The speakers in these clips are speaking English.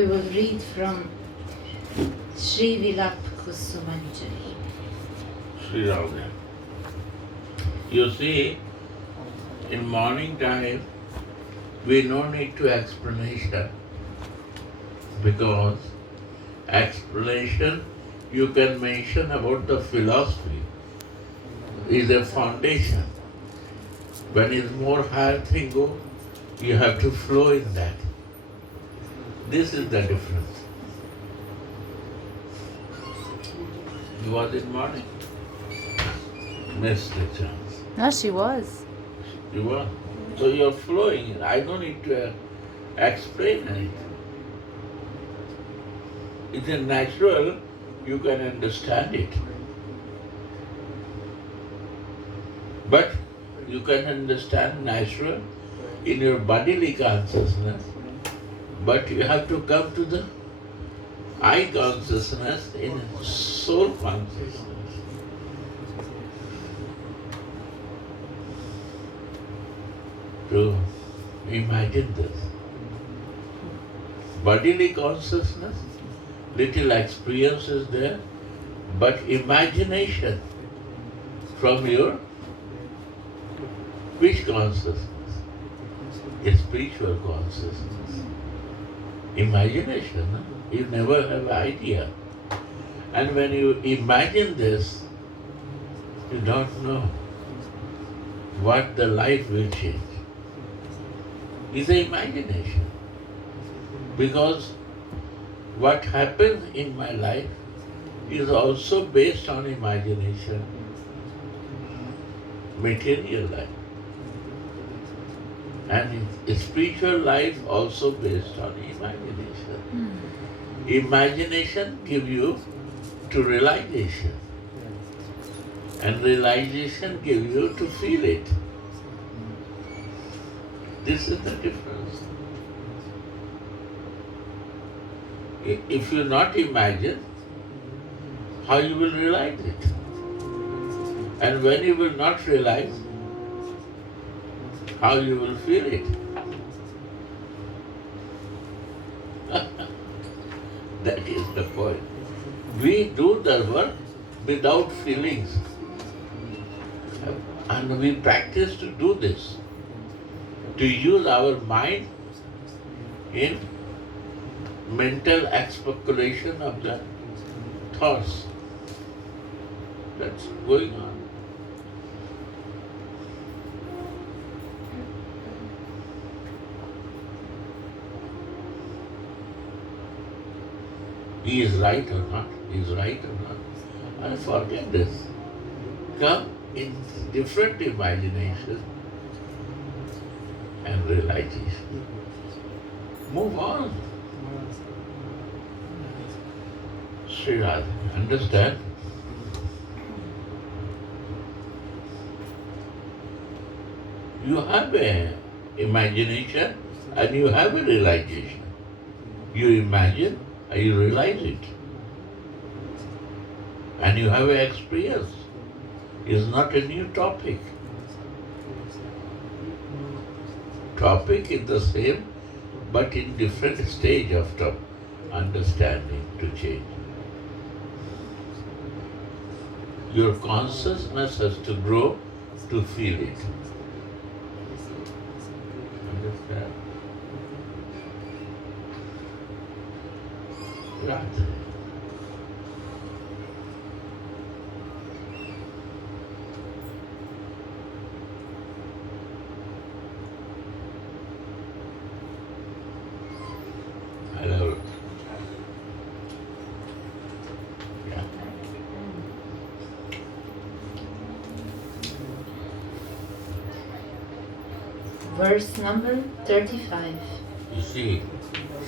we will read from Sri Vilapa Kusumanjali. Sri Radhe. You see, in morning time, we no need to explanation, because explanation you can mention about the philosophy is a foundation. When it's more higher thing go, you have to flow in that. This is the difference. You was in morning? Missed the chance. No, she was. You were? So you're flowing. I don't need to explain it. It's a natural, you can understand it. But you can understand natural in your bodily consciousness, but you have to come to the I consciousness in soul consciousness. To imagine this. Bodily consciousness, little experience is there, but imagination from your which consciousness? A spiritual consciousness. Imagination, you never have idea. And when you imagine this, you don't know what the life will change. It's the imagination. Because what happens in my life is also based on imagination, material life. And spiritual life also based on imagination. Imagination gives you to realization. And realization gives you to feel it. This is the difference. If you not imagine, how you will realize it? And when you will not realize, how you will feel it? That is the point. We do the work without feelings. And we practice to do this. To use our mind in mental speculation of the thoughts that's going on. He is right or not, he is right or not. And forget this. Come in different imagination and realization. Move on. Sri Radhe, understand? You have a imagination and you have a realization. You imagine and you realize it. And you have an experience. It's not a new topic. Topic is the same, but in different stage of understanding to change. Your consciousness has to grow to feel it. Understand? Radhe. Hello. Yeah. Verse number 35. You see,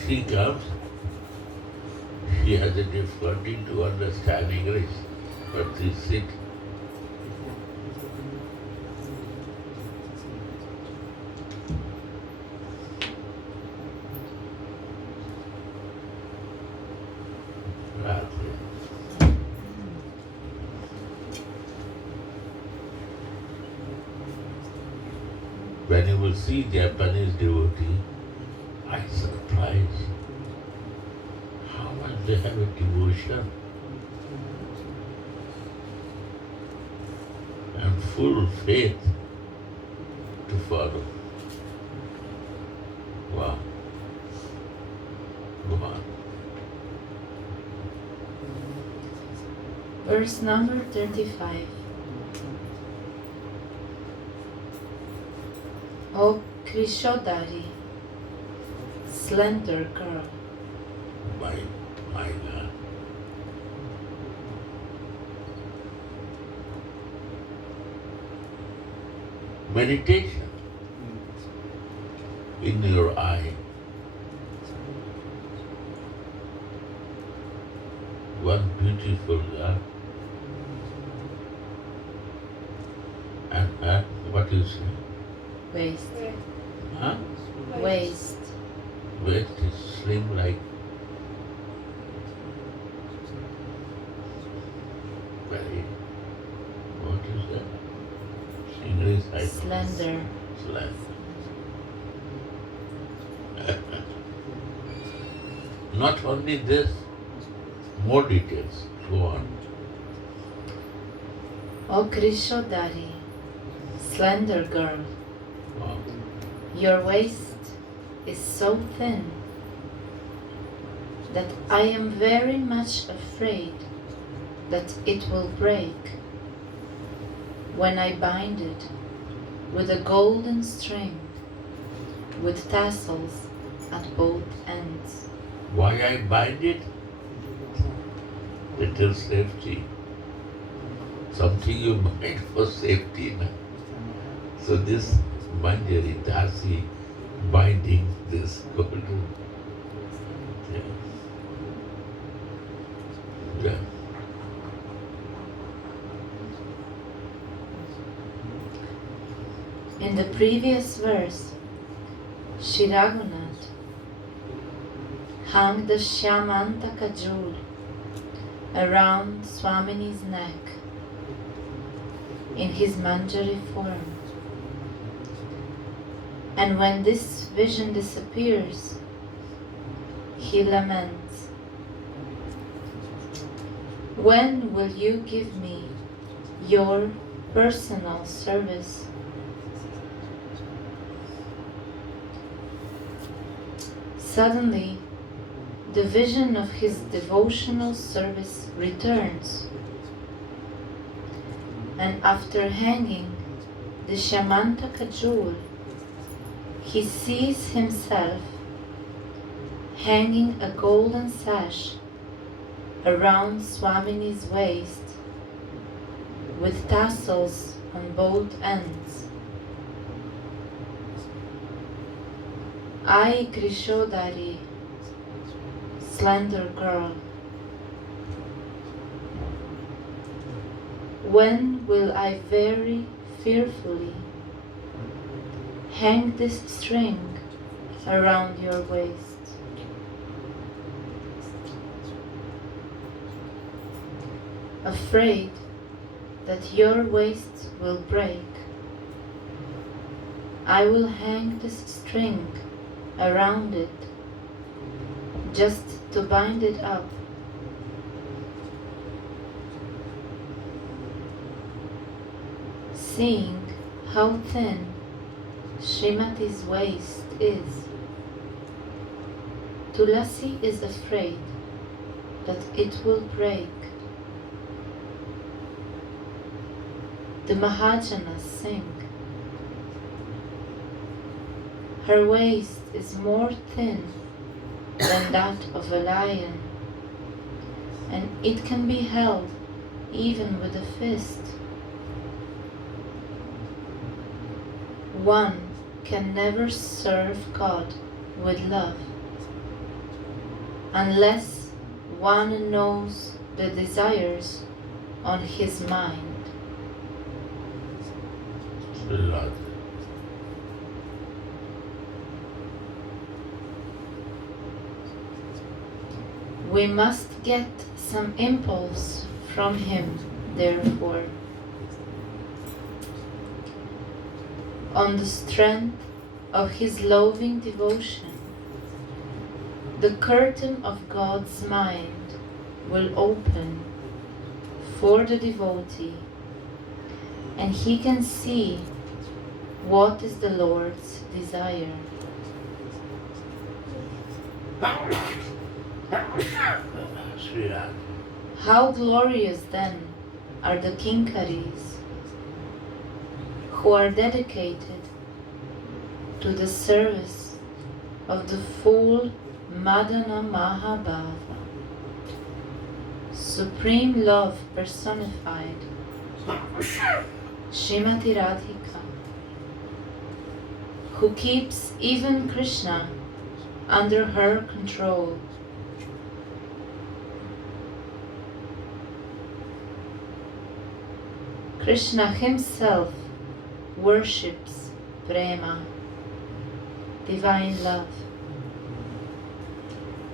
she comes, she has a difficulty to understand English, but she sit. Radhe. When you will see Japanese devotee, I surprise. they have a devotion and full faith to follow. Wow. Go on. Verse number 35. O Krishodari, slender girl, My God. Meditation in your eye. One beautiful girl. And what you say? waist, Huh? waist, Waist is slim like very, what is that? English I don't know. slender, Slender. Not only this, more details. Go on. O Krishodari, slender girl, Wow. your waist is so thin that I am very much afraid that it will break when I bind it with a golden string with tassels at both ends. Why I bind it? Little safety. Something you bind for safety. Na? So this manjari, dasi, binding this golden. Yeah. Yeah. In the previous verse, Shri Raghunath hung the Shyamantaka jewel around Swamini's neck in his manjari form. And when this vision disappears, he laments, "When will you give me your personal service?" Suddenly, the vision of his devotional service returns, and after hanging the Shyamantaka jewel, he sees himself hanging a golden sash around Swamini's waist with tassels on both ends. I, Krishodari, slender girl, when will I very fearfully hang this string around your waist? Afraid that your waist will break, I will hang this string around it just to bind it up. Seeing how thin Srimati's waist is, Tulasi is afraid that it will break. The Mahajanas sing, her waist is more thin than that of a lion, and it can be held even with a fist. One can never serve God with love unless one knows the desires on his mind. Radhe. We must get some impulse from him, therefore. On the strength of his loving devotion, the curtain of God's mind will open for the devotee, and he can see what is the Lord's desire. Sri Radhe. How glorious then are the kinkaris who are dedicated to the service of the full Madana Mahabhava, supreme love personified, Srimati Radhika, who keeps even Krishna under her control. Krishna himself worships prema, divine love.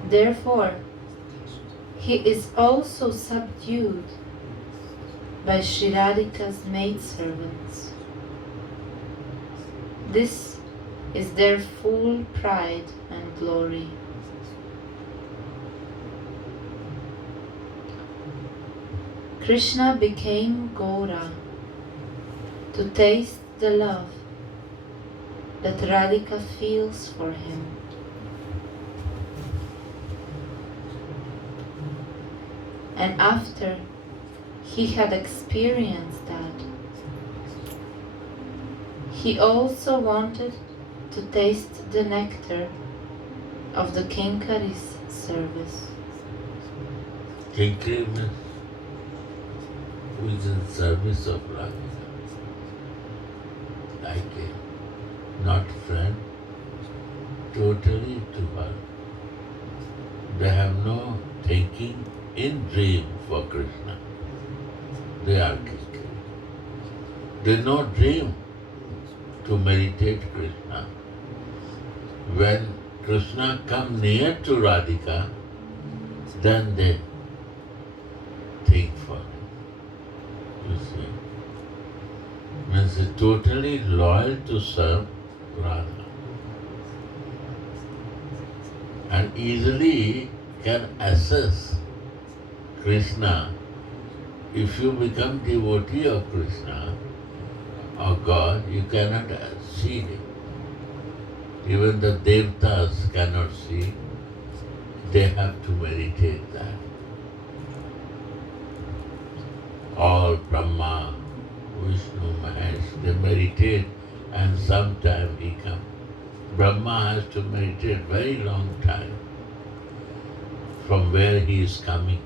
Therefore, he is also subdued by Sri Radhika's maidservants. This is their full pride and glory. Krishna became Gaura to taste the love that Radhika feels for him. And after he had experienced that, he also wanted to taste the nectar of the Kinkari's service. Kinkari means who is in service of Radhika, like a not friend, totally to her. They have no thinking in dream for Krishna. They are Kinkari. They no dream to meditate Krishna. When Krishna come near to Radhika, then they think for him. You see, means they're totally loyal to serve Radha, and easily can assess Krishna. If you become devotee of Krishna or God, you cannot see him. Even the Devtas cannot see. They have to meditate that. All Brahma, Vishnu, Mahesh, they meditate, and sometime he comes. Brahma has to meditate very long time from where he is coming.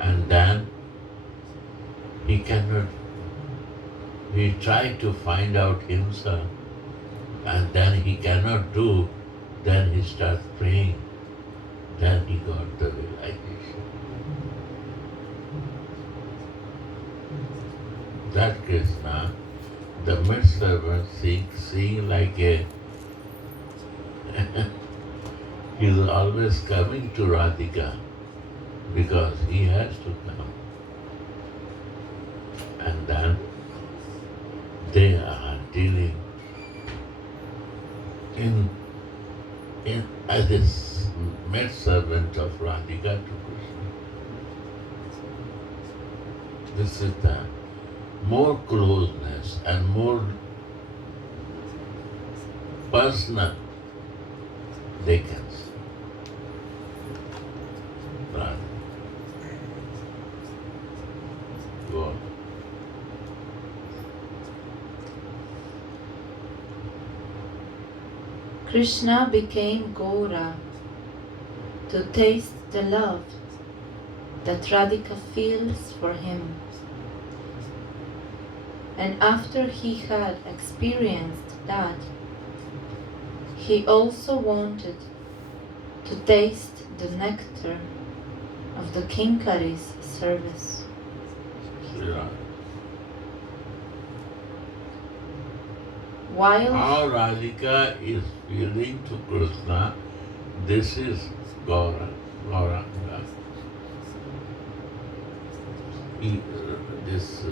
And then he cannot, he tried to find out himself, and then he cannot do, then he starts praying. Then he got the realization. That Krishna, the maidservant seeing like a he's always coming to Radhika because he has to come. And then they are dealing in as a maidservant of Radhika to Krishna. This is the more closeness and more personal they can see. Radha. Go on. Krishna became Gaura to taste the love that Radhika feels for him. And after he had experienced that, he also wanted to taste the nectar of the Kinkari's service. Yeah. While How Radhika is feeling to Krishna, this is Gauranga. This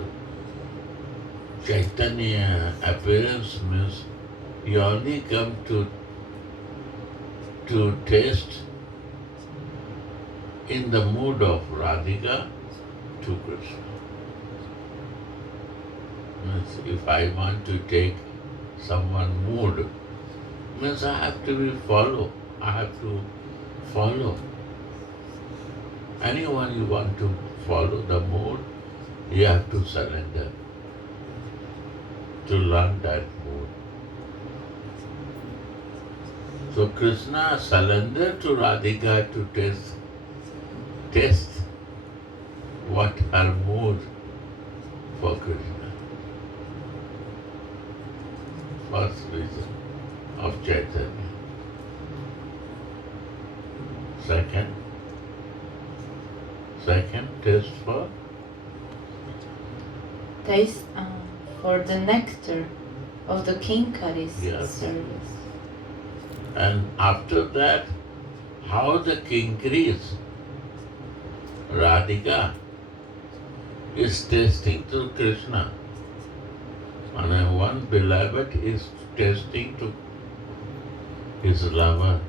Caitanya appearance means he only come to to taste in the mood of Radhika to Krishna. Means if I want to take someone mood, means I have to be follow. I have to follow. Anyone you want to follow the mood, you have to surrender to learn that mood. So Krishna surrendered to Radhika to taste what her mood for Krishna. First reason of Chaitanya. Second taste for the nectar of the Kinkaris Yes. service. And after that, how the Kinkaris, Radhika, is tasting to Krishna. And one beloved is tasting to his lover.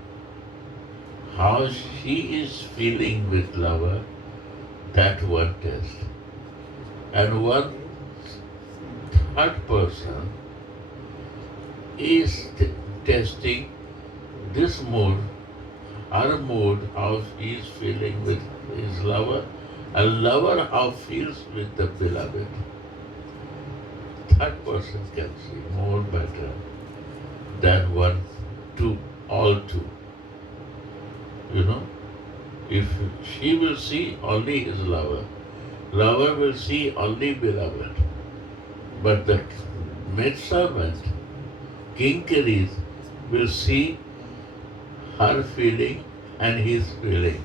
How she is feeling with lover, that one test. And one third person is testing this mood, her mood, how she is feeling with his lover, and lover how feels with the beloved. Third person can see more better than one, two, all two. You know, if she will see only his lover, lover will see only beloved. But the maidservant, Kinkaris, will see her feeling and his feeling,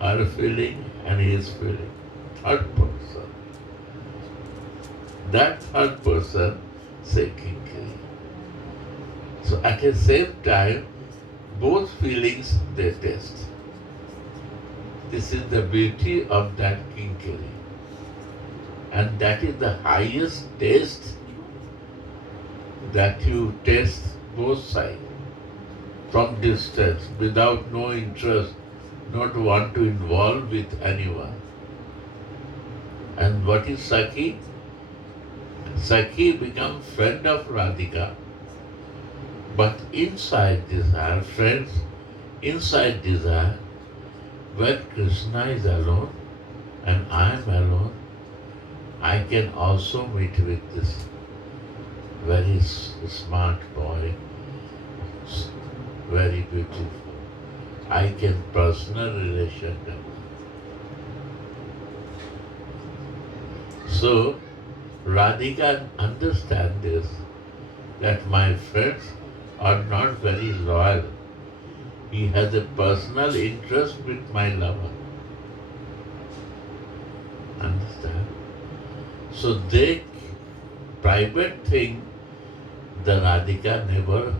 her feeling and his feeling. Third person. That third person say Kinkari. So at the same time, both feelings they taste. This is the beauty of that Kinkari. And that is the highest taste, that you taste both sides from distance, without no interest, not want to involve with anyone. And what is Sakhi? Sakhi become friend of Radhika, but inside desire, friends, inside desire, when Krishna is alone and I am alone, I can also meet with this very smart boy, very beautiful. I can personal relation them. So Radhika understand this, that my friends are not very loyal. He has a personal interest with my lover. Understand? So they private thing the Radhika never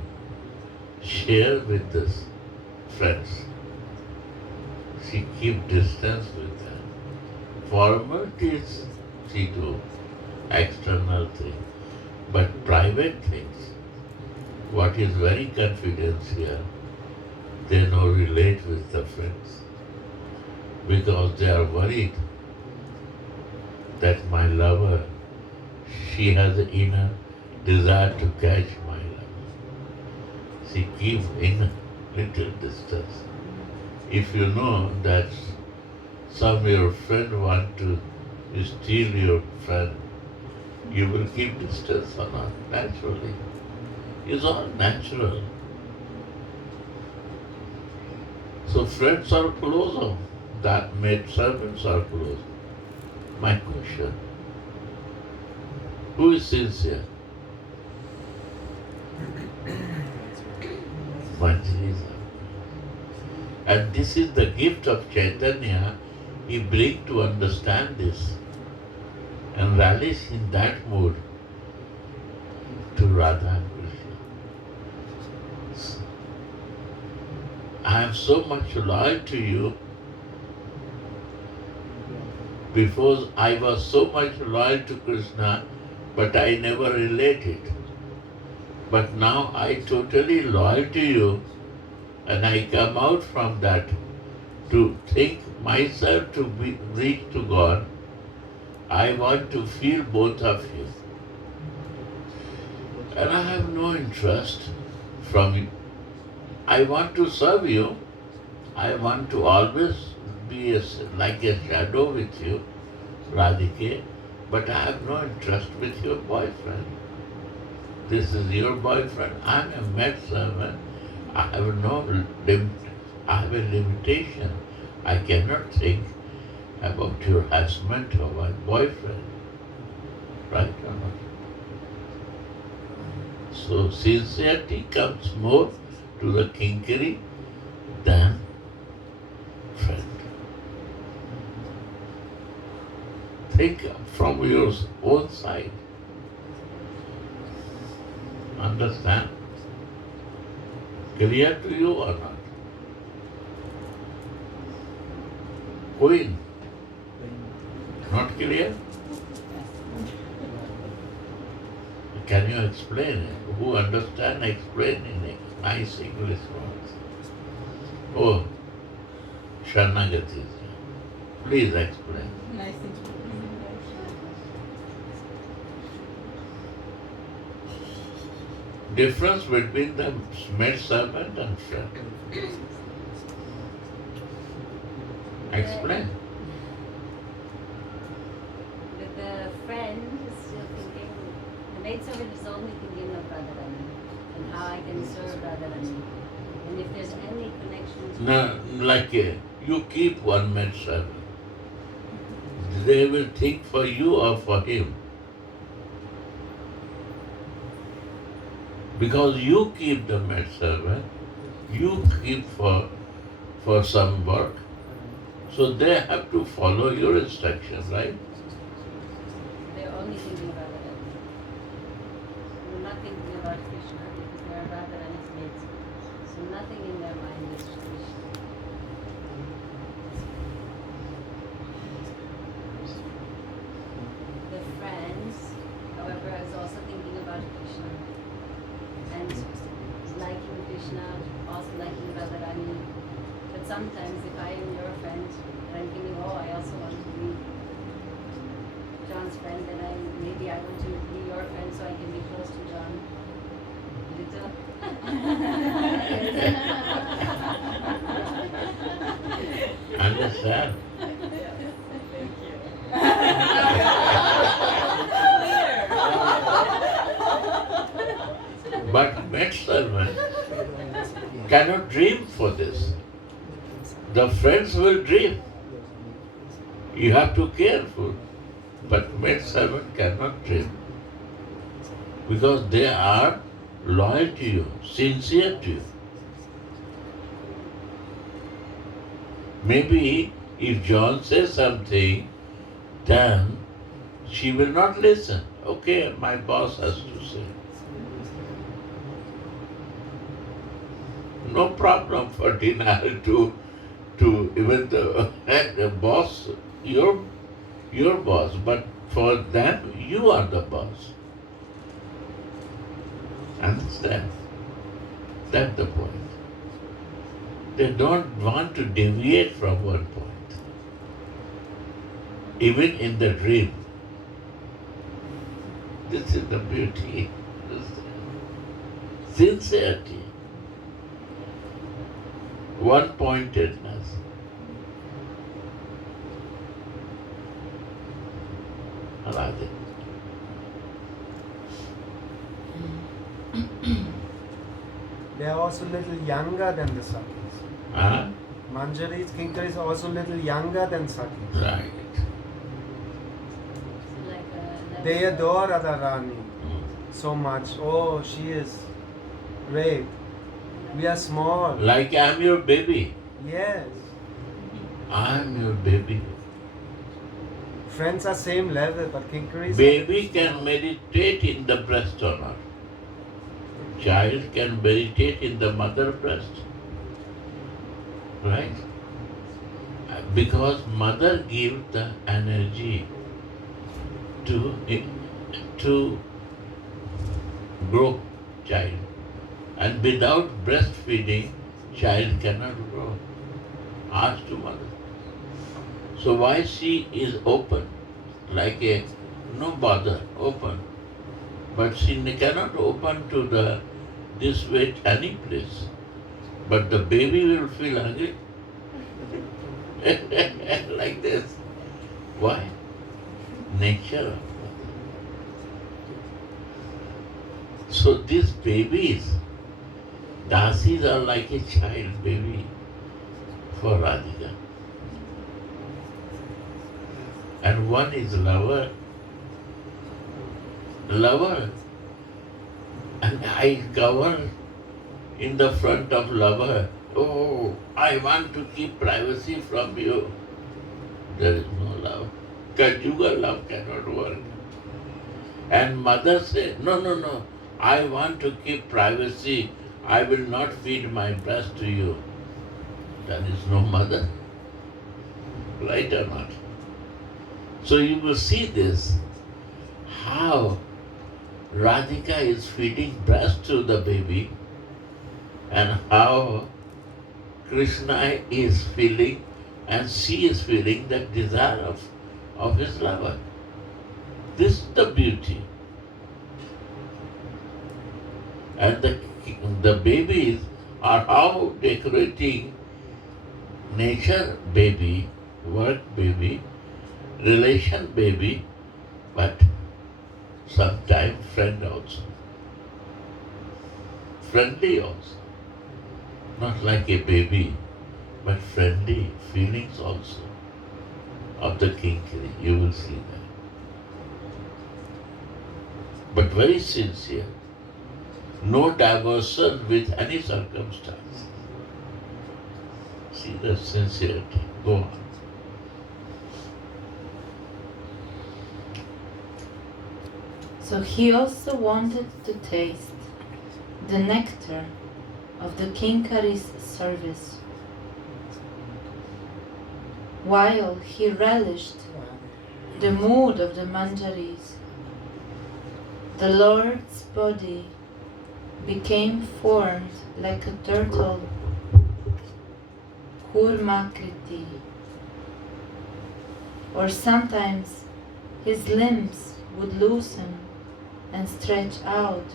share with this friends. She keep distance with them. Formalities she do, external thing. But private things, what is very confidential, they no relate with the friends. Because they are worried that my lover, she has an inner desire to catch my lover. She keeps in little distance. If you know that some your friend want to steal your friend, you will keep distance or not, naturally. It's all natural. So friends are closer, that maidservants are closer. My question, who is sincere? Manjari. And this is the gift of Chaitanya, he brings to understand this and rallies in that mood to Radha and Krishna. I am so much loyal to you because I was so much loyal to Krishna, but I never related. But now I totally loyal to you and I come out from that to think myself to be reach to God, I want to feel both of you. And I have no interest from you. I want to serve you. I want to always be like a shadow with you, Radhika, but I have no interest with your boyfriend. This is your boyfriend. I am a maidservant. I have no limit. I have a limitation. I cannot think about your husband or my boyfriend. Right or not? So sincerity comes more to the kinkari than friend. Think from your own side. Understand? Clear to you or not? Queen? Not clear? Can you explain it? Who understand, explain in a nice English words. Oh, Sharnagati. Please explain. Nice Difference between the maidservant and friend. Explain. With the friend is still thinking, the maidservant is only thinking of Radharani and how I can serve Radharani. And if there's any connection to No, like you keep one maidservant. They will think for you or for him. Because you keep the maidservant, you keep for some work, so they have to follow your instructions, right? they're only thinking about Radharani. They're not thinking about Krishna because they are Radharani's maids. So nothing in their mind is Krishna. The friends, however, is also thinking about Krishna and liking Krishna, also liking Radharani. But sometimes if I am your friend and I'm thinking, oh, I also want to be John's friend, then maybe I want to be your friend so I can be close to John. Understand? But maidservant cannot dream for this. The friends will dream. You have to be careful. But maidservant cannot dream. Because they are loyal to you, sincere to you. Maybe if John says something, then she will not listen. Okay, my boss has to say. No problem for denial to even the boss, your boss, but for them you are the boss. Understand? That's the point. They don't want to deviate from one point. Even in the dream. This is the beauty. Sincerity. One-pointedness. Radhe. They are also a little younger than the Sakis. Huh? Manjari's Kinkar is also a little younger than Sakis. Right. They adore Radharani so much. Oh, she is great. We are small. Like I'm your baby. Yes. I'm your baby. Friends are same level, but Kinkar is... Baby can meditate in the breast or not. Child can meditate in the mother breast. Right? Because mother gives the energy to grow child. And without breastfeeding, child cannot grow. Ask to mother. So why she is open, like a no bother, open. But she cannot open to the this way any place. But the baby will feel hungry. Like this. Why? Nature. So these babies, dasis are like a child baby for Radhika. And one is lover. Lover. And I cover in the front of lover. Oh, I want to keep privacy from you. There is no love. Conjugal love cannot work. And mother said, no, no, no. I want to keep privacy. I will not feed my breast to you. There is no mother. Right or not? So you will see this, how Radhika is feeding breast to the baby and how Krishna is feeling and she is feeling that desire of his lover. This is the beauty. And the babies are how decorating nature baby, work baby, relation baby, but sometimes friend also. Friendly also. Not like a baby, but friendly feelings also of the kinkari. You will see that. But very sincere. No diversion with any circumstance. See the sincerity. Go on. So he also wanted to taste the nectar of the Kinkari's service, while he relished the mood of the manjaris. The Lord's body became formed like a turtle, kurmakriti, or sometimes his limbs would loosen and stretch out.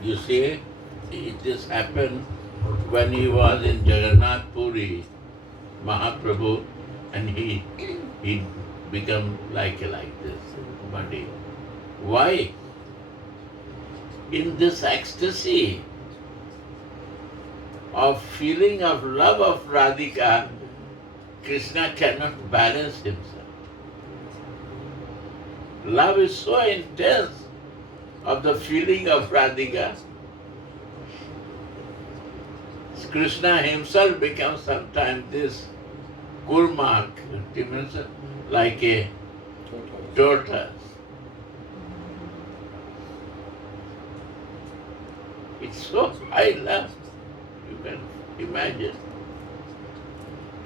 You see, this happened when he was in Jagannath Puri, Mahaprabhu, and he become like this body. Why? In this ecstasy of feeling of love of Radhika, Krishna cannot balance himself. Love is so intense of the feeling of Radhika. Krishna himself becomes sometimes this kurmak, like a tortoise. It's so high love, you can imagine.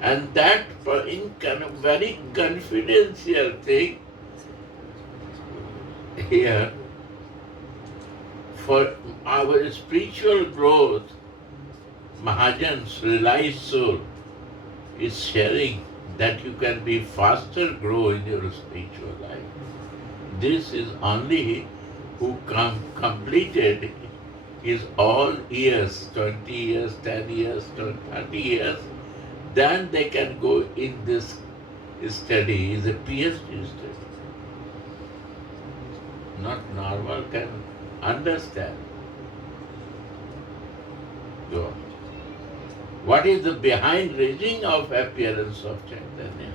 And that in very confidential thing here, for our spiritual growth, Mahajan's realized soul is sharing that you can be faster grow in your spiritual life. This is only who completed his all years, 20 years, 10 years, 30 years, then they can go in this study, is a PhD study. Not normal can understand. Go. What is the behind raising of appearance of Caitanya?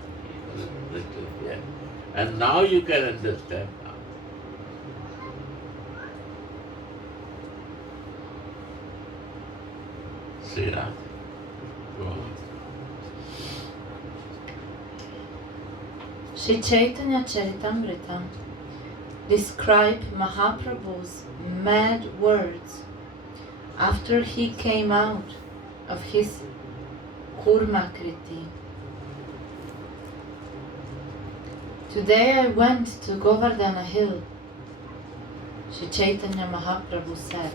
Little here. And now you can understand now. Sri Radhe. Go on. Sri Chaitanya Charitamrita described Mahaprabhu's mad words after he came out of his kurmakriti. Today I went to Govardhana Hill, Sri Chaitanya Mahaprabhu said.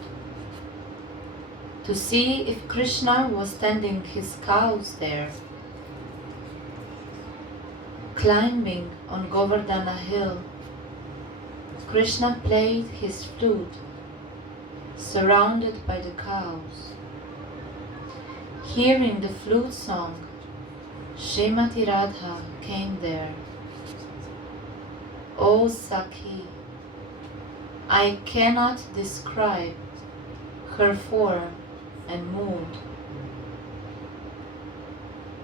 to see if Krishna was tending his cows there. Climbing on Govardhana hill, Krishna played his flute, surrounded by the cows. Hearing the flute song, Srimati Radha came there. O Sakhi, I cannot describe her form and mood.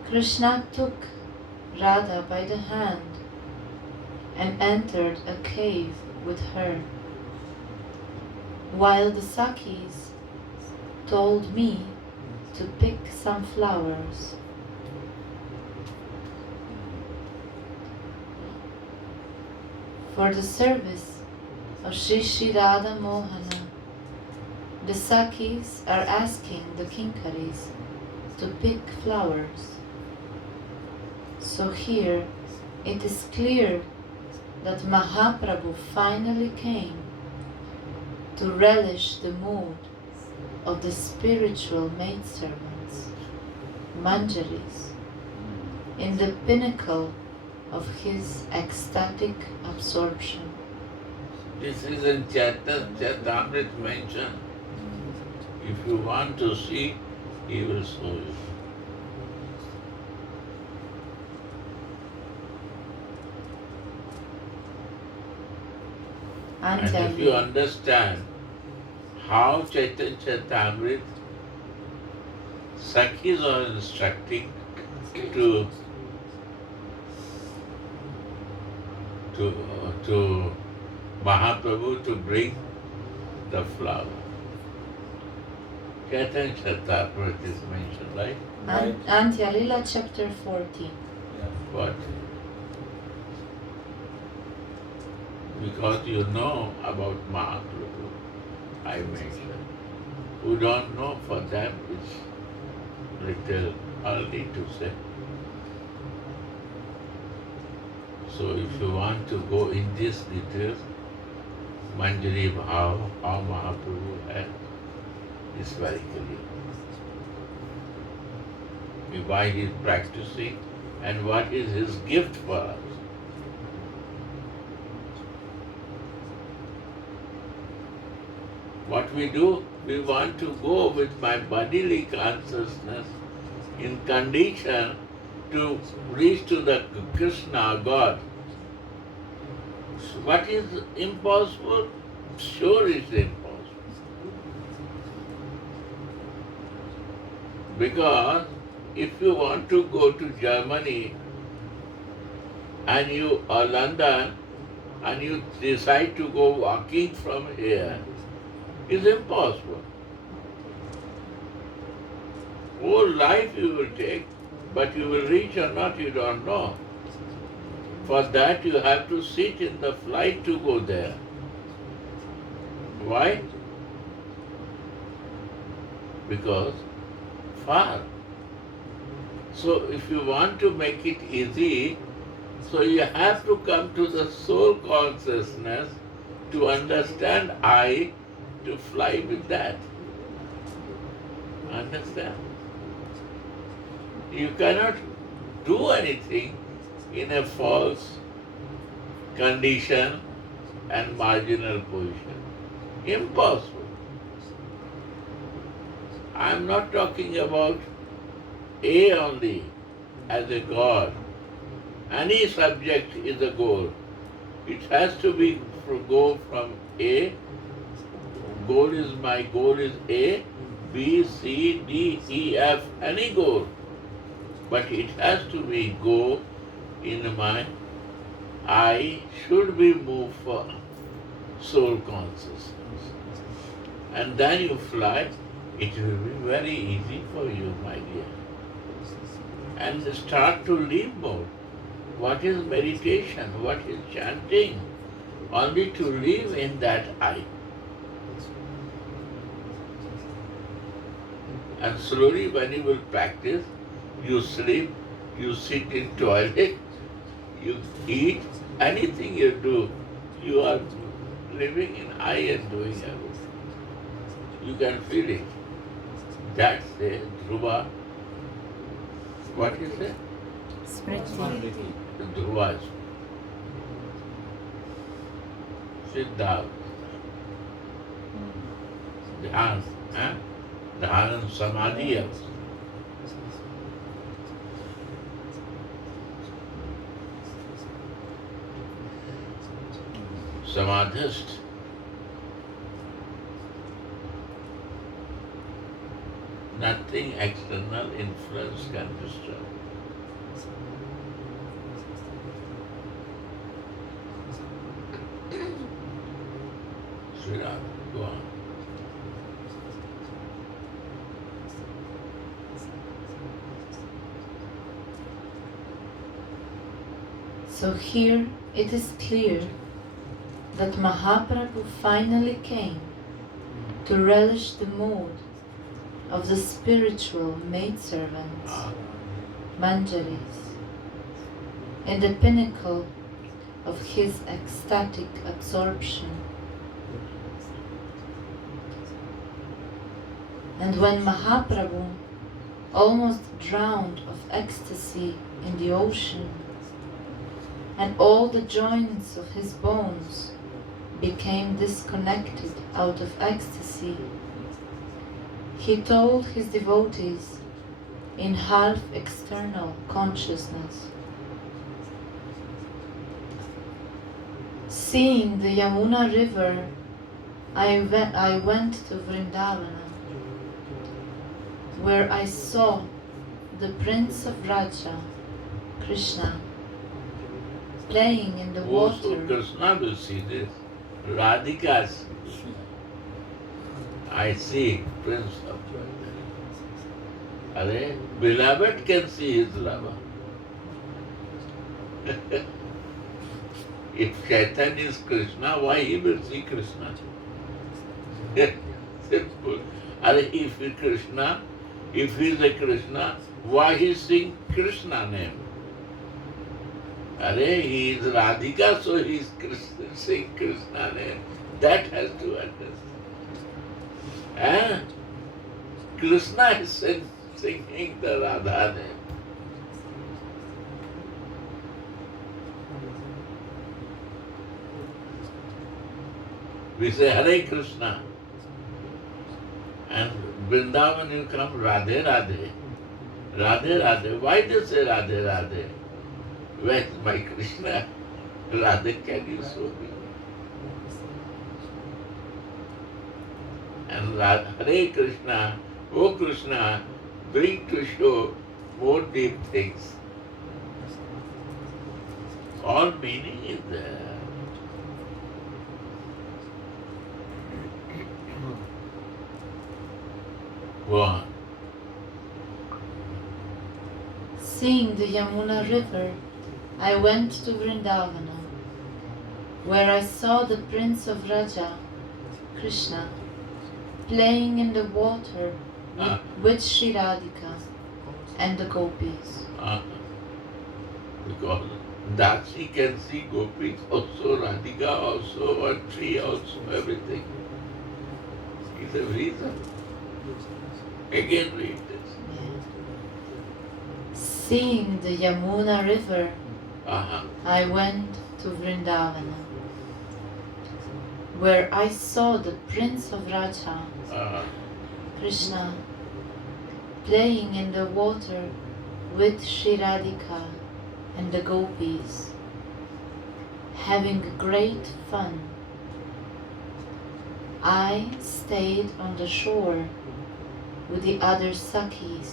Krishna took Radha by the hand and entered a cave with her, while the Sakhis told me to pick some flowers. For the service of Sri Sri Radha Mohana, the Sakhis are asking the Kinkaris to pick flowers. So here it is clear that Mahaprabhu finally came to relish the mood of the spiritual maidservants, manjaris, in the pinnacle of his ecstatic absorption. This is in Chaitamrit mentioned. If you want to see, he will show you. And if you understand how Chaitanya Chaitamrit Sakhis are instructing to Mahaprabhu to bring the flower. Caitanya Mahaprabhu is mentioned, right? Antya Lila chapter 14. What? Because you know about Mahaprabhu, I mentioned. Who don't know, for them it's little early to say. So if you want to go in this details, manjari bhava, how Mahaprabhu had, is very clear. Why he is practicing and what is his gift for us. What we do, we want to go with my bodily consciousness in condition to reach to the Krsna, God. So what is impossible? Sure it's impossible. Because if you want to go to Germany and you or London and you decide to go walking from here, it's impossible. Whole life you will take, but you will reach or not, you don't know. For that you have to sit in the flight to go there. Why? Because far. So if you want to make it easy, so you have to come to the soul consciousness to understand I, to fly with that. Understand? You cannot do anything in a false condition and marginal position. Impossible. I am not talking about A only as a God. Any subject is a goal. It has to be go from A. My goal is A, B, C, D, E, F, any goal. But it has to be go in my I should be moved for soul consciousness. And then you fly, it will be very easy for you, my dear. And start to live more. What is meditation? What is chanting? Only to live in that I. And slowly when you will practice, you sleep, you sit in toilet, you eat, anything you do, you are living in I and doing everything. You can feel it. That's a Dhruva. What is it? Smriti. Dhruva is Siddhartha. Dhyan, Dhyan and Samadhi also. Samadhist. Nothing external influence can disturb. Sri Radhe, go on. So here it is clear that Mahaprabhu finally came to relish the mood of the spiritual maidservants, manjaris, in the pinnacle of his ecstatic absorption. And when Mahaprabhu, almost drowned of ecstasy in the ocean, and all the joints of his bones became disconnected out of ecstasy, he told his devotees in half external consciousness, "Seeing the Yamuna river, I went to Vrindavana, where I saw the Prince of Raja, Krishna, playing in the Also, water." Krsna will see this. Radhika, I see Prince of Are beloved can see his lover. If Caitanya is Krishna, why he will see Krishna? Simple. Are if he is Krishna, if he is a Krishna, why he sing Krishna name? Are he is Radhika, so he is Krishna, sing Krishna name. That has to understand. Krishna is singing the Radha name. We say Hare Krishna. And Vrindavan you come Radhe Radhe. Radhe Radhe. Why do you say Radhe Radhe? Where is my Krishna? Radhe, can you show me? And Hare Krishna, O Krishna, bring to show more deep things. All meaning is there. Go on. Seeing the Yamuna river, I went to Vrindavana, where I saw the Prince of Raja, Krishna, playing in the water with Sri Radhika and the gopis. Because Dasi can see gopis also, Radhika also, and tree also, everything. It's a reason. Again read this. Seeing the Yamuna river, Uh-huh. I went to Vrindavana, where I saw the Prince of Raja, Krishna, playing in the water with Sri Radhika and the gopis, having great fun. I stayed on the shore with the other Sakhis,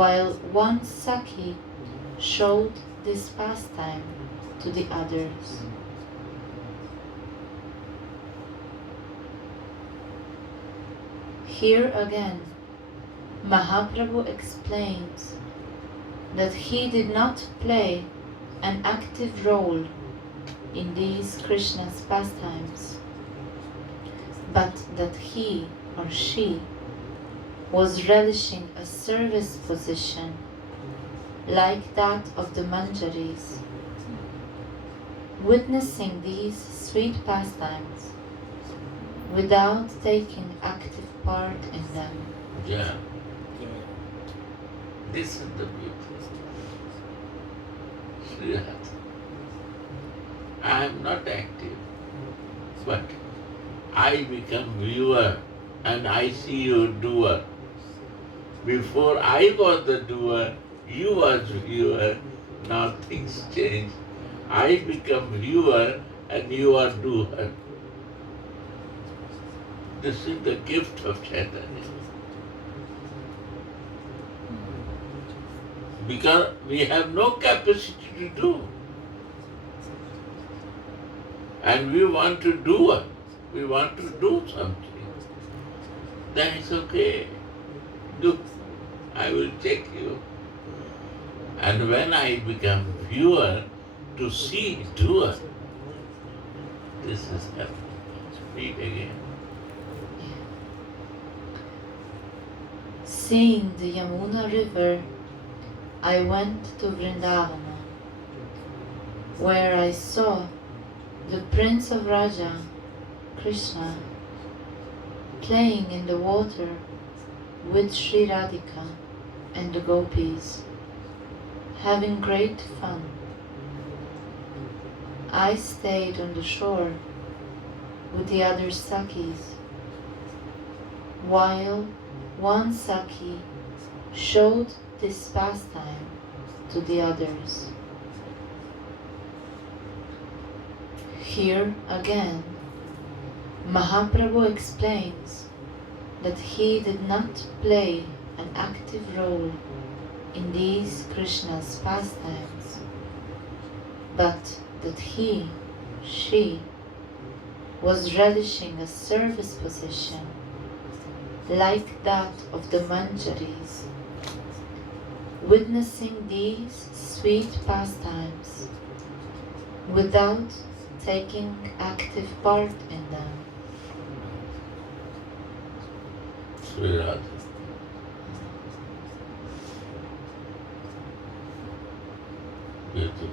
while one Sakhi showed this pastime to the others. Here again, Mahaprabhu explains that he did not play an active role in these Krishna's pastimes, but that he or she was relishing a service position like that of the manjaris. Witnessing these sweet pastimes, without taking active part in them. Yeah. This is the beauty. Sri Radhe. I am not active, but I become viewer and I see you doer. Before I was the doer, you was viewer. Now things change. I become viewer and you are doer. This is the gift of Chaitanya. Because we have no capacity to do. And we want to do it. We want to do something. Then it's okay. Do. I will check you. And when I become viewer to see doer, this is happening. Read again. Seeing the Yamuna river, I went to Vrindavana, where I saw the Prince of Raja, Krsna, playing in the water with Sri Radhika and the gopis, having great fun. I stayed on the shore with the other Sakis, while one Saki showed this pastime to the others. Here again, Mahaprabhu explains that he did not play an active role in these Krishna's pastimes, but that he, she, was relishing a service position like that of the manjaris, witnessing these sweet pastimes without taking active part in them. Sri Radhe. Beautiful.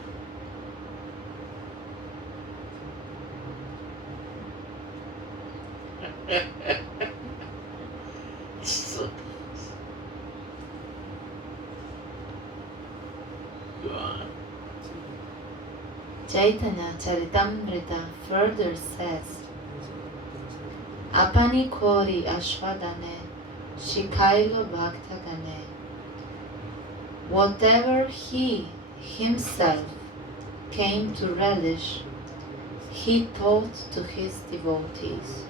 So, go on. Caitanya Charitamrita further says, Apani Kori Ashwadane Shikailo Bhaktagane. Whatever he himself came to relish, he taught to his devotees.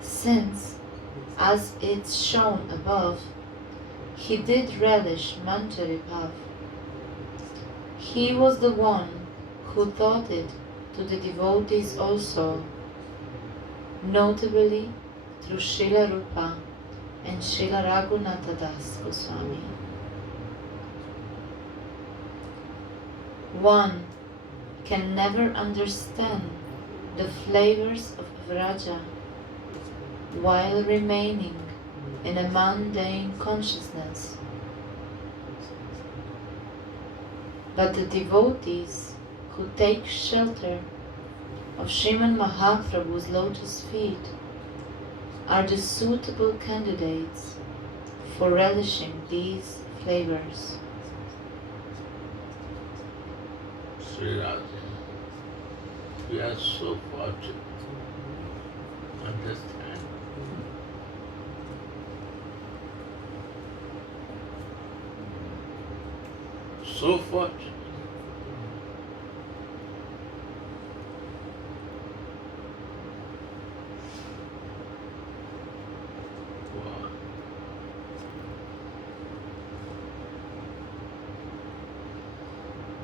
Since, as it's shown above, he did relish manjari bhava, he was the one who taught it to the devotees also, notably through Srila Rupa and Srila Raghunatha Das Goswami. One can never understand the flavors of Vraja while remaining in a mundane consciousness. But the devotees who take shelter of Sriman Mahaprabhu's lotus feet are the suitable candidates for relishing these flavors. Sri Radhe, we are so fortunate. Understand? So fortunate. Wow.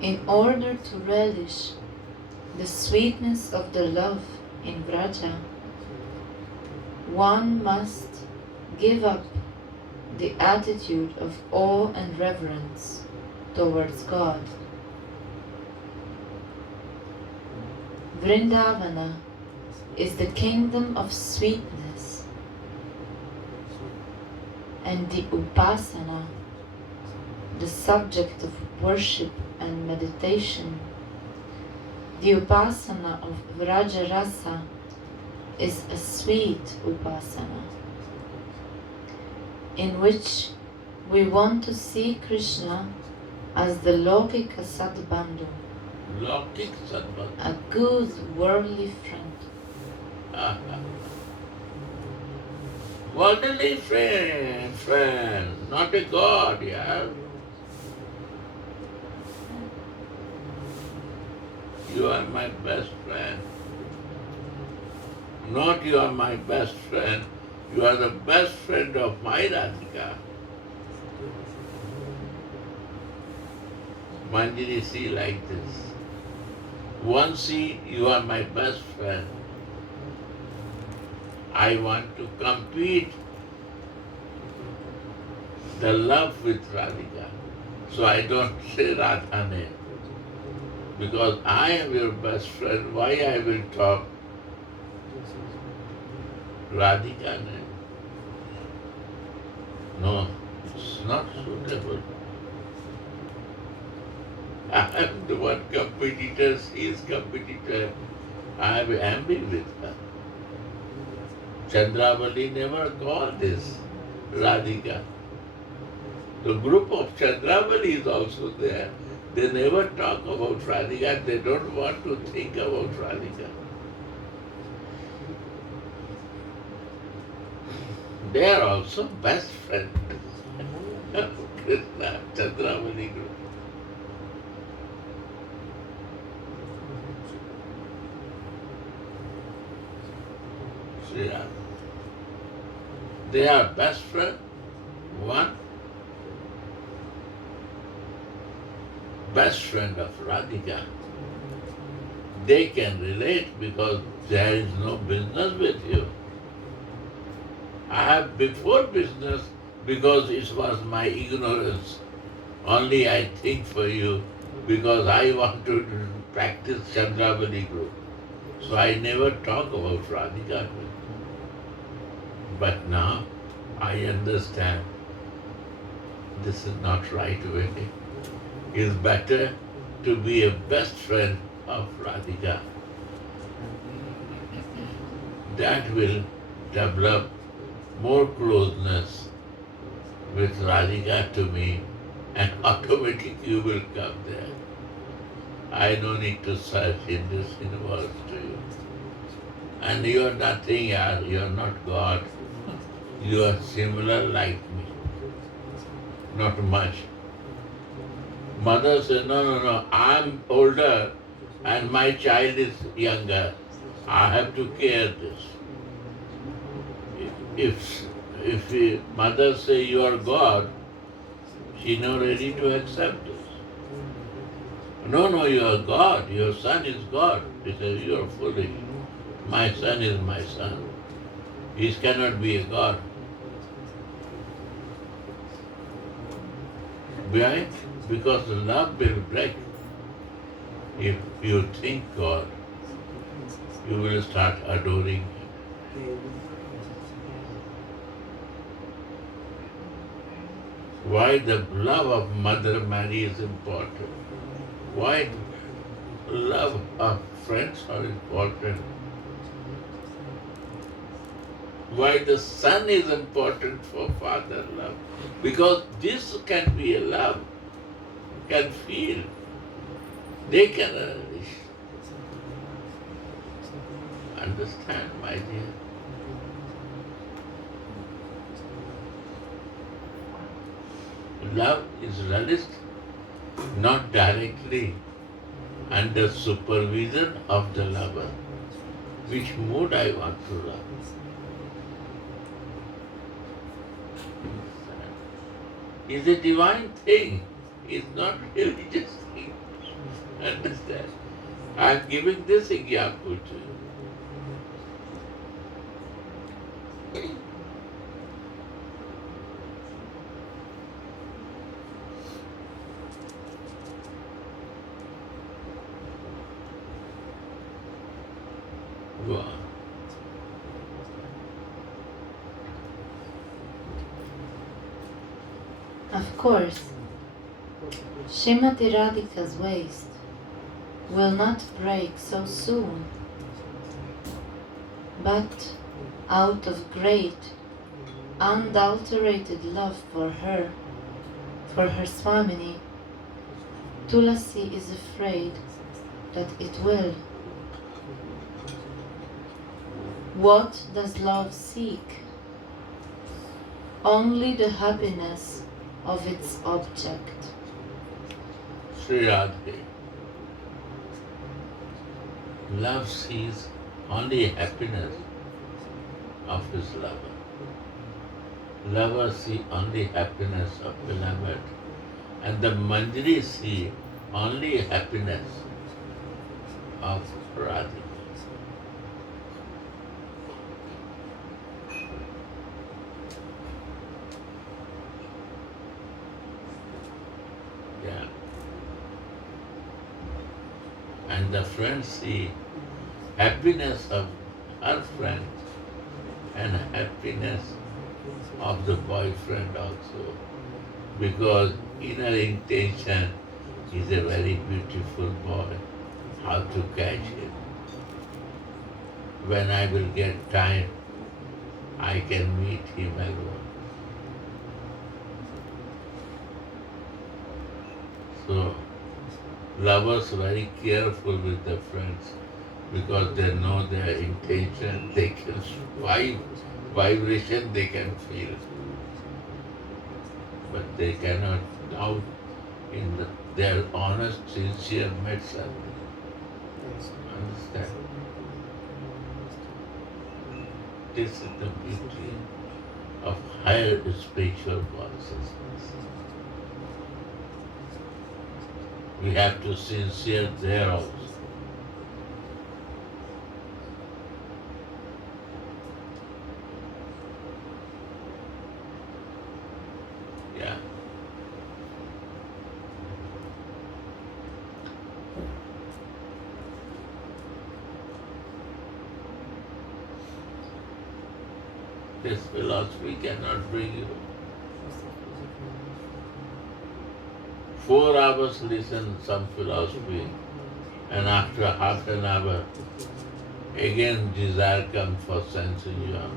In order to relish the sweetness of the love in Vraja, one must give up the attitude of awe and reverence towards God. Vrindavana is the kingdom of sweetness, and the upasana, the subject of worship and meditation. The upasana of Vraja Rasa is a sweet upasana, in which we want to see Krishna as the Lokika Sadbandhu, Lokik Sadbandhu. a good worldly friend. Worldly friend, not a god, yeah. You are my best friend. Not you are my best friend. You are the best friend of my Radhika. Manjari, see like this. One see, you are my best friend. I want to compete the love with Radhika. So I don't say Radha name. Because I am your best friend, why I will talk Radhika name? No, it's not suitable. I am the one competitor, she is competitor. I am angry with her. Chandravali never called this Radhika. The group of Chandravali is also there. They never talk about Radhika. They don't want to think about Radhika. They are also best friends. Krsna, Chandravali group. Sri Radha. They are best friends. One best friend of Radhika. They can relate because there is no business with you. I have before business because it was my ignorance. Only I think for you because I want to practice Chandravali group. So I never talk about Radhika. But now I understand this is not right way. It's better to be a best friend of Radhika. That will develop more closeness with Radhika to me and automatically you will come there. I don't need to search in this universe to you. And you are nothing, yaar. You are not God. You are similar like me. Not much. Mother said, no, I'm older and my child is younger. I have to care this. If mother say you are God, she not ready to accept this. No, you are God. Your son is God. He says, you are foolish. My son is my son. He cannot be a God. Why? Because love will break. If you think God, you will start adoring Him. Why the love of Mother Mary is important? Why love of friends are important? Why the son is important for father love? Because this can be a love, can feel, they can relish. Understand, my dear? Love is relished not directly under supervision of the lover. Which mood I want to love. It's a divine thing. It's not religious thing. Understand? I am giving this example to you. Go on. Of course, Srimati Radhika's waist will not break so soon, but out of great, unadulterated love for her Swamini, Tulasi is afraid that it will. What does love seek? Only the happiness of its object. Sri Radhe. Love sees only happiness of his lover. Lover see only happiness of beloved. And the manjari see only happiness of Radhika. Yeah. And the friends see happiness of her friend and happiness of the boyfriend also, because inner intention is a very beautiful boy. How to catch him? When I will get time, I can meet him alone. So, lovers are very careful with their friends because they know their intention, they can vibration they can feel. But they cannot doubt in their honest, sincere maidservants. Understand? This is the beauty of higher spiritual consciousness. We have to sincere there also. Yeah. This philosophy cannot bring you. 4 hours listen some philosophy, and after half an hour, again desire comes for sense enjoyment.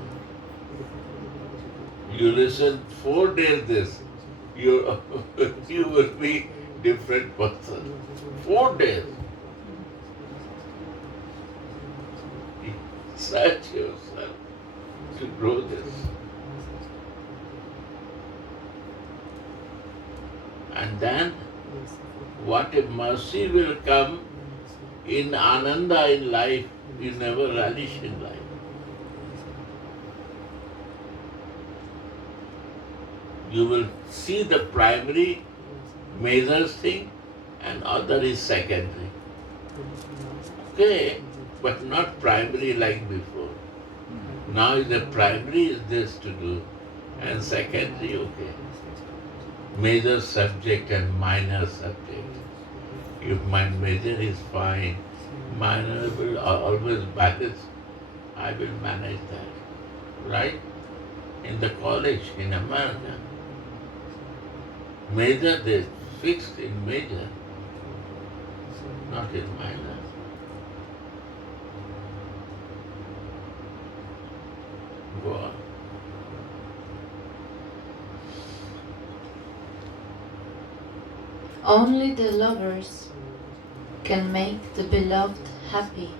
You listen 4 days this, you you will be different person. 4 days. Search yourself to grow this. And then what a mercy will come in ananda in life, you never relish in life. You will see the primary major thing and other is secondary. Okay, but not primary like before. Now the primary is this to do and secondary okay. Major subject and minor subject. If my major is fine, minor will always balance. I will manage that. Right? In the college in America, major they fixed in major, not in minor. Go on. Only the lovers can make the beloved happy.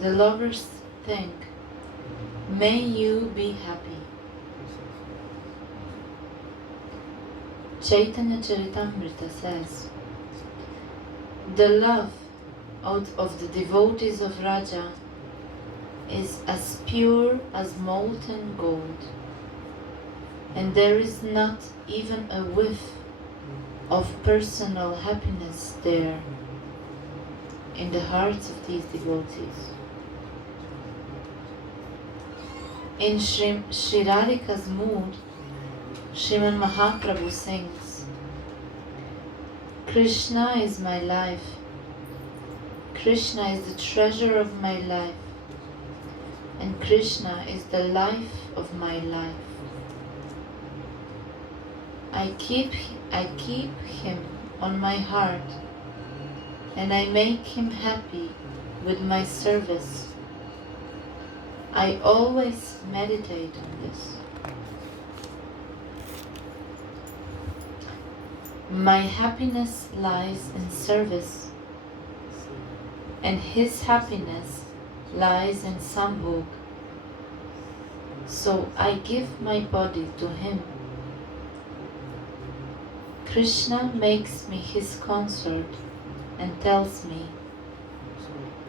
The lovers think, may you be happy. Caitanya Charitamrita says, the love out of the devotees of Raja is as pure as molten gold, and there is not even a whiff of personal happiness there in the hearts of these devotees. In Sri Radhika's mood, Sriman Mahaprabhu sings, Krishna is my life, Krishna is the treasure of my life, and Krishna is the life of my life. I keep him on my heart, and I make him happy with my service. I always meditate on this. My happiness lies in service, and his happiness lies in sambhog. So I give my body to him. Krishna makes me his consort and tells me,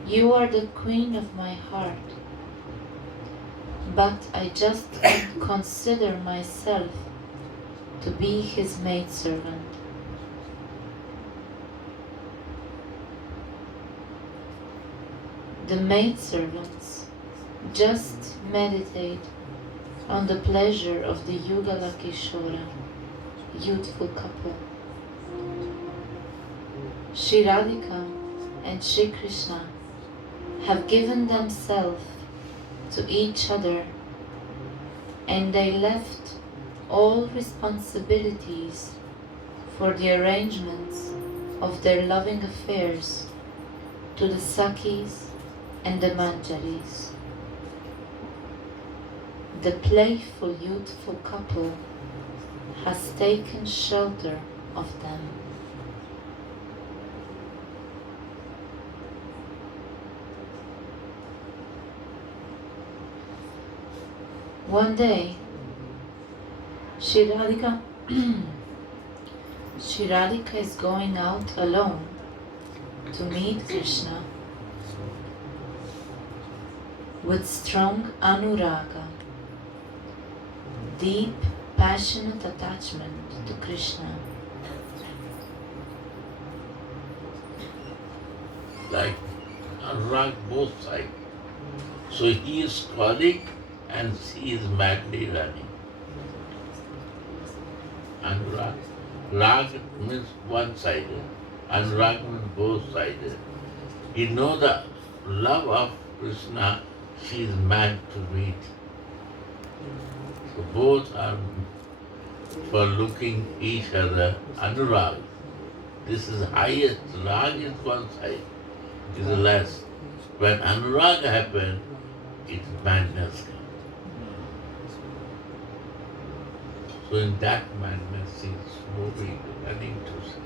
"You are the queen of my heart." But I just consider myself to be his maidservant. The maidservants just meditate on the pleasure of the Yugala Kishora, youthful couple. Sri Radhika and Sri Krishna have given themselves to each other, and they left all responsibilities for the arrangements of their loving affairs to the Sakis and the Manjaris. The playful youthful couple has taken shelter of them. One day, Sri Radhika is going out alone to meet Krishna with strong anuraga, deep, passionate attachment to Krishna. Like Anurag both sides. So he is calling and she is madly running. Anurag. Rag means one-sided. Anurag means both-sided. You know the love of Krishna, she is mad to meet. So both are for looking each other. Anurag. This is highest. Rag is one side, is less. When Anurag happens, it's madness. So in that madness, he is moving, running to see.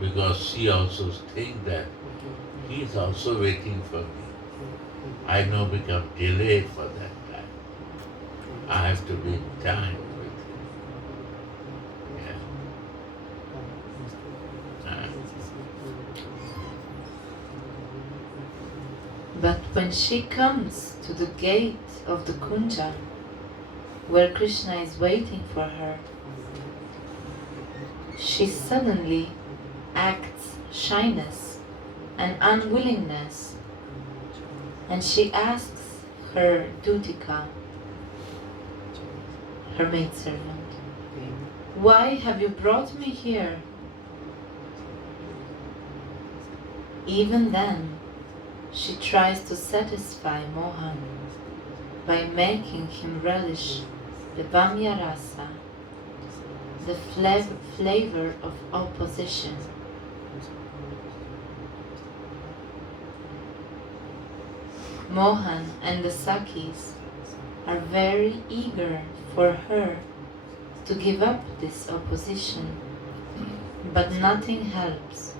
Because she also thinks that he is also waiting for me. I now become delayed for that time. I have to be in time with him. Yeah. But when she comes to the gate of the Kunja, where Krishna is waiting for her, she suddenly acts shyness and unwillingness, and she asks her Dutika, her maidservant, "Why have you brought me here?" Even then, she tries to satisfy Mohan by making him relish the Vamya rasa, the flavor of opposition. Mohan and the Sakis are very eager for her to give up this opposition, but nothing helps.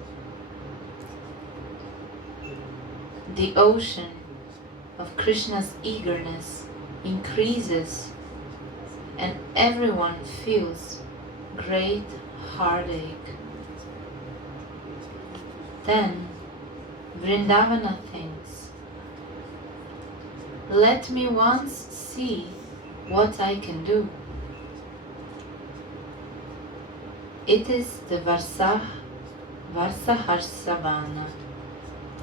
The ocean of Krishna's eagerness increases, and everyone feels great heartache. Then Vrindavana thinks, "Let me once see what I can do." It is the Varsaharsavana,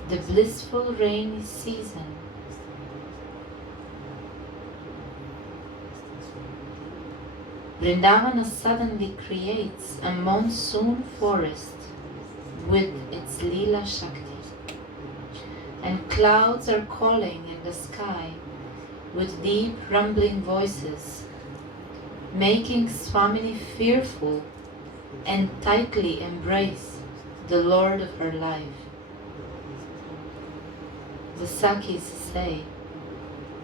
the blissful rainy season. Vrindavana suddenly creates a monsoon forest with its Leela Shakti, and clouds are calling in the sky with deep rumbling voices, making Swamini fearful and tightly embrace the Lord of her life. The Sakis say,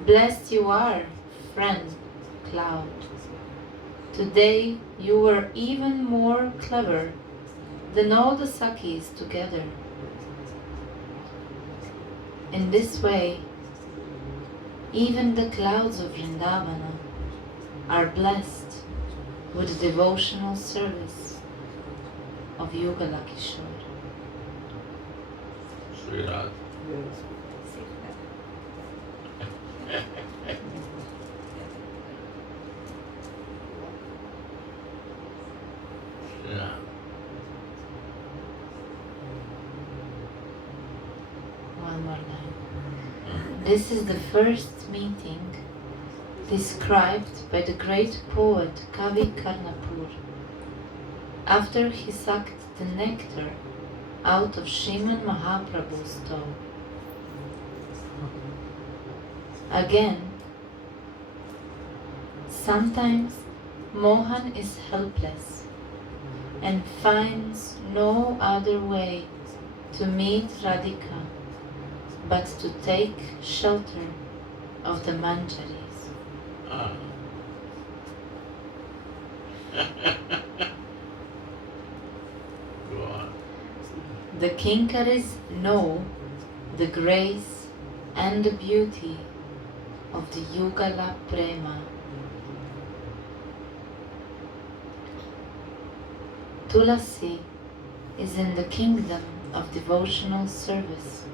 "Blessed you are, friend cloud. Today you were even more clever than all the Sakis together." In this way, even the clouds of Vrindavana are blessed with the devotional service of Yugala Kishore. Sri Radhe. Yeah. One more line. This is the first meeting described by the great poet Kavi Karnapur after he sucked the nectar out of Sriman Mahaprabhu's toe. Again, sometimes Mohan is helpless and finds no other way to meet Radhika but to take shelter of the manjaris. Ah. Go on. The Kinkaris know the grace and the beauty of the Yugala Prema. Tulasi is in the kingdom of devotional service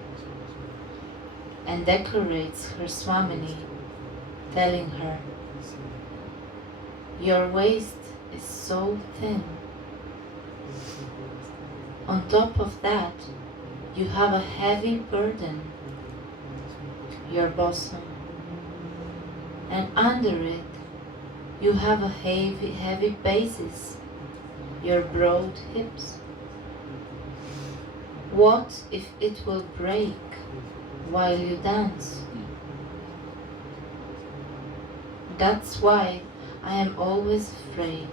and decorates her Swamini, telling her, "Your waist is so thin. On top of that, you have a heavy burden, your bosom, and under it, you have a heavy basis, your broad hips. What if it will break while you dance? That's why I am always afraid.